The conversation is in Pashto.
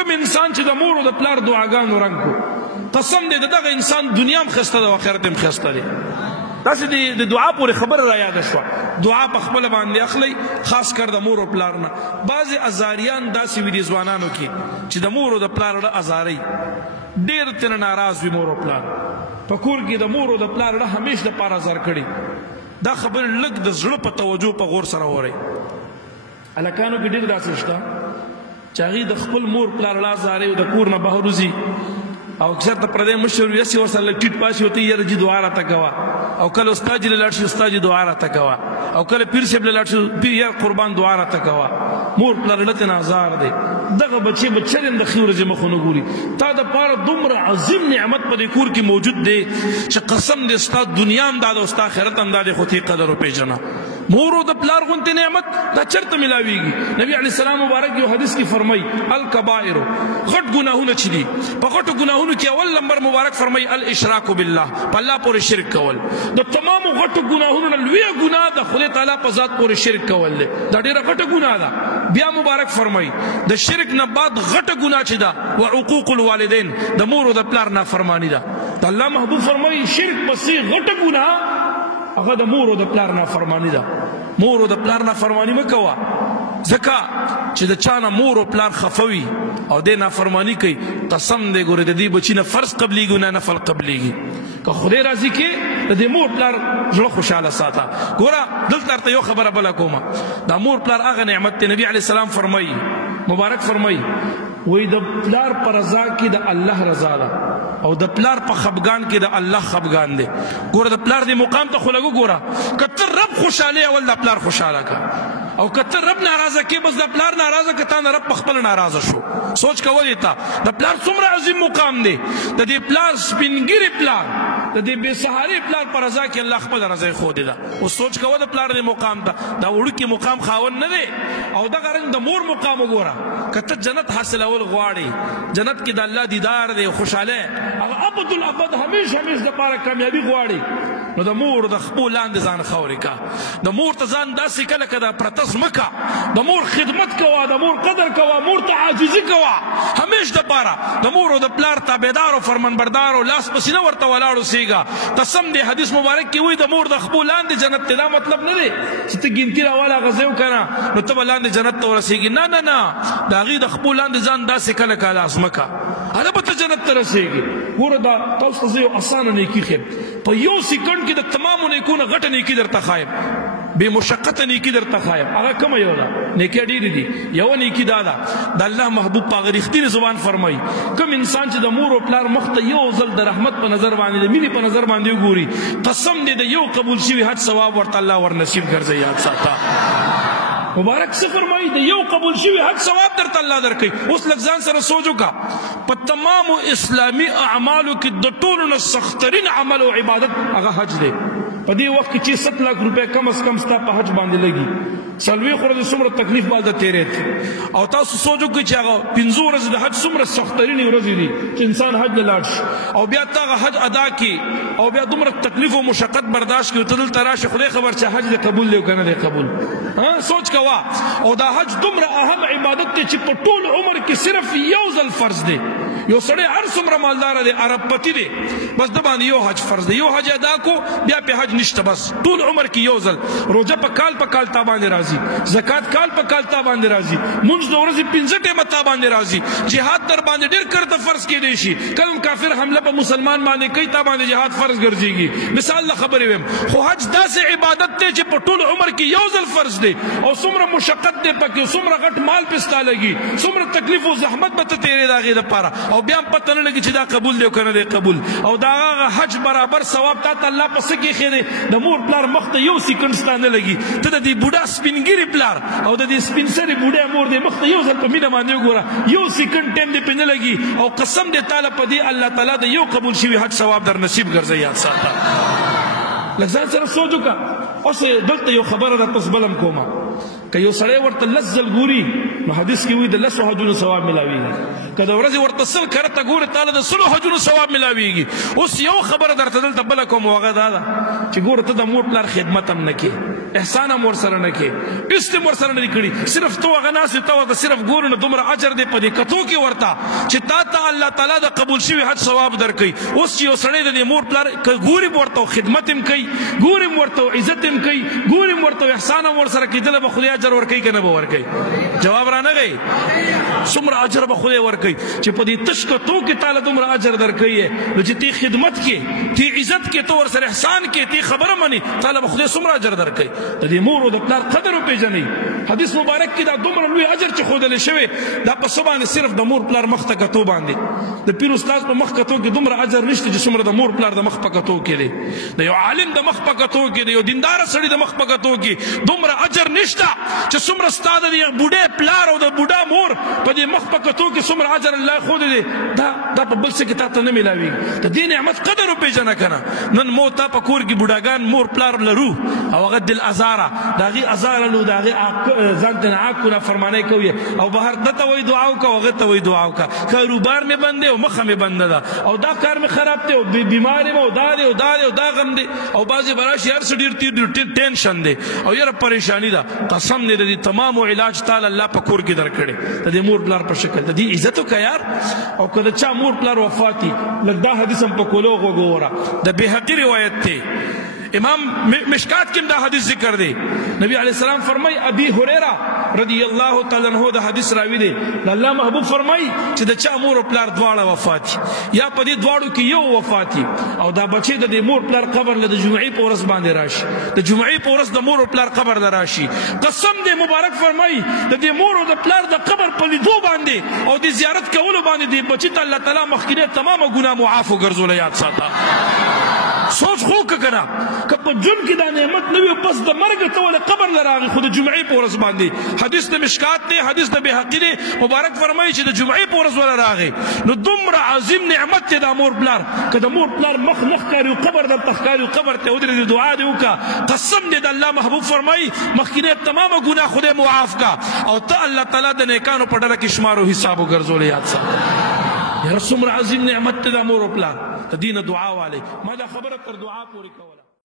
کوم انسان چې د مور او د پلار دعاګانو رنګ کو قسم دې دغه انسان دنیا هم خسته ده او آخرت هم خسته دی. داسې د دعا پورې خبره را یاده شوه. دعا په خپله باندې اخلئ، خاص کر د مور او پلار نه. بعضې ازاریان داسې وي دي ځوانانو کې چې د مور او د پلار له ازارئ ډېر ترې ناراض وي. مور او پلار په کور کې د مور او د پلار له همیش دپاره ازار کړي. دا خبرې لږ د زړه په توجه په غور سره اورئ. هلکانو کې ډېر داسې شته چې هغوی د خپل مور پلار له ازارئ او د کور نه بهر وځي او اکثر ته پردی مشر وي هسې ورسره لږ ټیټ پاسي ورته یاره جي دعا راته کوه، او کله استاد جي له لاړ شي استاد جي دعا راته کوه، او کله پیر صاحب له لاړ شي پیر یار قربان دعا راته کوه. مور پلار له ته ازار دی. دغه بچې به چرې هم د ښې ورځې مخ ونه ګوري. تا دپاره دومره عظیم نعمت په دې کور کې موجود دی چې قسم دې ستا دنیا هم دا ده او ستا آخرت هم دا دی، خو ته قدر وپېژنه. مور او د پلار غوندې نعمت دا چېرته میلاویږي؟ نبي علیه السلام مبارک یو حدیث کې فرمایي الکبائر، غټ ګناهونه چې دي، په غټو ګناهونو کې اول نمبر مبارک فرمایي الاشراک بالله، په الله پورې شرک کول. د تمامو غټو ګناهونو نه لویه ګناه د خدای تعالی په ذات پورې شرک کول دی. دا ډېره غټه ګناه ده. بیا مبارک فرمایي د شرک نه بعد غټه ګناه چې ده وعقوق الوالدین، د مور او د پلار نافرمانی ده. د الله محبوب فرمایي شرک پسې غټه ګناه هغه د مور او د پلار نافرمانی ده. مور او د پلار نافرمانی مه کوه، ځکه چې د چا نه مور او پلار خفه وي او دې نافرمانی کوي، قسم دی ګورې د دې بچي نه فرض قبلیږي نه نفل قبلیږي. که خدای راضي کې د دې مور پلار زړه خوشحاله ساته. ګوره دلته درته یو خبره بله کومه، دا مور پلار هغه نعمت دی. نبي علیه السلام فرمایي مبارک فرمایي وی د پلار په رضا کې د الله رضا ده او د پلار په خفګان کې د الله خفګان دی. ګوره د پلار دې مقام ته خو لږ ګوره، که ته رب خوشحالې اول د پلار خوشحاله که، او که ته رب ناراضه کې بس د پلار ناراضه که تا نه رب په خپله ناراضه شو. سوچ کولی ته د پلار څومره عظیم مقام دی. د دې پلار سپینګیري پلار، د دې بې سهارې پلار په رضا کې الله خپله رضا یې ښودې ده. اوس سوچ کوه د پلار دې مقام ته، دا وړوکي مقام خاوند نه دی. او دغه رنګ د مور مقام وګوره، که ته جنت حاصلول غواړې، جنت کې د الله دیدار دی، خوشحالی، هغه ابد الابد همیش دپاره کامیابي غواړې، نو د مور د خپو لاندې ځان خاورې که. د مور ته ځان داسې که لکه د پرتس مه که. د مور خدمت کوه، د مور قدر کوه، مور ته عاجزي کوه. همیش دپاره د مور او د پلار تابعدار او فرمانبردار او لاس په سینه ورته ولاړ اوسېږه. قسم دی حدیث مبارک کې وایي د مور د خپو لاندې جنت دی. دا مطلب نه دی چې ته ګنتي راواله غزه وکنه نو ته به لاندې جنت ته ورسېږي. نه نه نه، د هغې د خپو لاندې ځان داسې کله که لاس مه که، هله به ته جنت ته رسېږي. ګوره دا تاسو ته زه یو اسانه نیکي ښیم. په یو سیکنډ کې د تمامو نیکونه غټه نیکي درته ښایم، بې مشقته نیکي درته ښایم. هغه کومه یو ده؟ نیکۍ ډېرې دي. یوه نیکي دا ده، د الله محبوب په هغه رښتینې زبان فرمایي کوم انسان چې د مور او پلار مخ ته یو ځل د رحمت په نظر باندې د مینې په نظر باندې وګوري، قسم دی د یو قبول شوي حج ثواب ورته الله ورنصیب ګرځوي. یاد ساته مبارک څه فرمایي؟ د یو قبول شوي حج ثواب درته الله درکوي. اوس لږ ځان سره سوچ وکړه، په تمامو اسلامي اعمالو کې د ټولو نه سخترین عمل او عبادت هغه حج دی. په دې وخت کې چې 7 लाख روپۍ کم از کم ستا په حج باندې لګي، څلوېښت ورځې څومره تکلیف باندې تېرېد. او تاسو سوچ وکړئ چې هغه 15 ورځې د حج څومره سخترینې ورځې دي چې انسان حج له لاړ شي، او بیا ته هغه حج ادا کړي او بیا دومره تکلیف او مشقت برداشت کړي، ته دلته راشي خدای خبر چې حج دې قبول دی که نه دی قبول. سوچ کوه. او دا حج دومره اهم عبادت دی چې په ټول عمر کې صرف یو ځل فرض دی. یو سړی هر څومره مالدار دی، عرب پتی دی، بس د باندې یو حج فرض دی. یو حج ادا کو بیا پې حج نشته، بس ټول عمر کې یو ځل. روژه په کال په کال تا باندې راځي، زکات کال په کال تا باندې راځي، مونځ د ورځې 5 ټیمه تا باندې راځي، جهاد در باندې ډېر کرته فرض کېدی شي. کله کافر حمله په مسلمان باندې کوي، تا باندې جهاد فرض ګرځېږي. مثال له خبرې ویم، خو حج داسې عبادت دی چې په ټول عمر کې یو ځل فرض دی، او څومره مشقت دی پکې، څومره غټ مال پې ستا لګي، څومره تکلیف او زحمت به ته تېرې د هغې دپاره، او بیا هم پته نه لګي چې دا قبول دی او که نه دی قبول. او د هغه حج برابر ثواب تا ته الله په څه کې ایښی دی؟ د مور پلار مخ ته یو سیکنډ ستا نه لګي. ته د دې بوډا سپینګیري پلار او د دې سپین سرې بوډۍ مور دې مخ ته یو ځل په مینه باندې وګوره، یو سیکنډ ټایم دې پې نه لګي، او قسم دې تعالی په دې الله تعالی د یو قبول شوي حج ثواب در نصیب ګرځوي. یاد ساته. لږ ځان سره سوچ وکړه. اوس دلته یو خبره ده تاسو بل هم کومه، که یو سړی ورته 10 ځل ګوري نو حدیث کې وی د 10 حجونو ثواب ملاویږي که د ورځې ورته سل کرته ګورې تعالی د 100 حجونو ثواب ملاویږي. اوس یو خبره درته دلته بله کوم هغه دا ده چې ګوره ته د مور پلار خدمت هم نه کې احسان هم ورسره نه کې هېڅ هم ورسره نه دي کړي صرف تو هغه ناست ته ورته صرف ګورو نو دومره اجر دی په دې کتو کې ورته چې تا ته الله تعالی د قبول شوي حج ثواب درکوي. اوس چې یو سړی د دې مور پلار ګوري ورته خدمت هم کوي ګوري ورته عزت هم کوي ګوري ورته احسان هم ورسره کېدله به خدای اجر ورکوي که نه به ورکوي؟ جواب را نه گئی څومره اجر به خدای ورکوي چې په دې تش کتو کې تعالی دومره اجر درکوي نو چې تی خدمت کې تی عزت کې تو ورسره احسان کې تی خبره مني تعالی به خدای څومره اجر درکوي. د دې مور او د پلار قدر وپېژنئ. حدیث مبارک کې دا دومره لوی اجر چې ښودلی شوی دا په څه باندې صرف د مور پلار مخ ته کتو باندې د پیر استاد په مخ کتو کې دومره اجر نشته چې څومره د مور پلار د مخ په کتو کې دی. د یو عالم د مخ په کتو کې د یو دیندار سړي د مخ په کتو کې دومره اجر نشته چې څومره ستا د بوډۍ پلار او د بوډا مور په دې مخ په کتو کې څومره اجر الله ښودی دی دا په بل څه کې تا ته نه میلاویږي. د دې نعمت قدر وپېژنه که نه. نن مو تا په کور کې بوډاګان مور پلار لرو او هغه دل ازاره د هغې ازاره لو د هغې ځان ته عاق کو نافرمانۍ کوي او بهر دته وایي دعا وکړه او هغې ته وایي دعا وکړه کاروبار مې بند دی او مخه مې بنده ده او دا کار مې خراب دی او بیمار یم او دا دی او دا دی او دا غم دی او بعضې به راشي هر څه ډېر ټینشن دی او یاره پریشاني ده. قسم دی د دې تمامو علاج تعالی الله په کور کې درکړی د دې مور پلار په شکل د دې عزت وکړه یار. او که د چا مور پلار وفات دي لږ دا حدیث هم په کولو وګوره د بېحقي روایت دی امام مشکات کې دا حدیث ذکر دی. نبی علیہ السلام فرمای ابي هريره رضی الله تعالی عنہ دا حدیث راوی دی الله محبوب فرمای چې د چا مور او پلار دواړه وفات یا په دې دواړو کې یو وفات او دا بچی د دې مور پلار قبر له جمعې په ورځ باندې راشي د جمعې په ورځ د مور او پلار قبر له راشي قسم دې مبارک فرمای د دې مور او د پلار د قبر په لیدو باندې او د زیارت کولو باندې دې بچی ته الله تعالی مخکینه تمامه ګناه معاف وګرځول. یاد ساته سوچ خو کنا که په جون کې دا نعمت نه وي بس د مرګ ته ول قبر لراغي خو د جمعې په ورځ باندې حدیث د مشکات دی حدیث د بهقي دی مبارک فرمایي چې د جمعې په ورځ ول راغی نو دومره عظیم نعمت دی د مور پلار که د مور پلار مخ ښکاري او قبر د ښکاري او قبر ته ودرېږي دعا دې وکړه قسم دې د الله محبوب فرمایي مخکینه تمامه ګناه خدای معاف کا او ته الله تعالی د نیکانو په ډله کې شمار او حساب وګرځول. یاد ساته یاره څومره عظیم نعمت دی د مور او پلار د دین دعا والی. ما دا خبره تر دعا پورې کوله.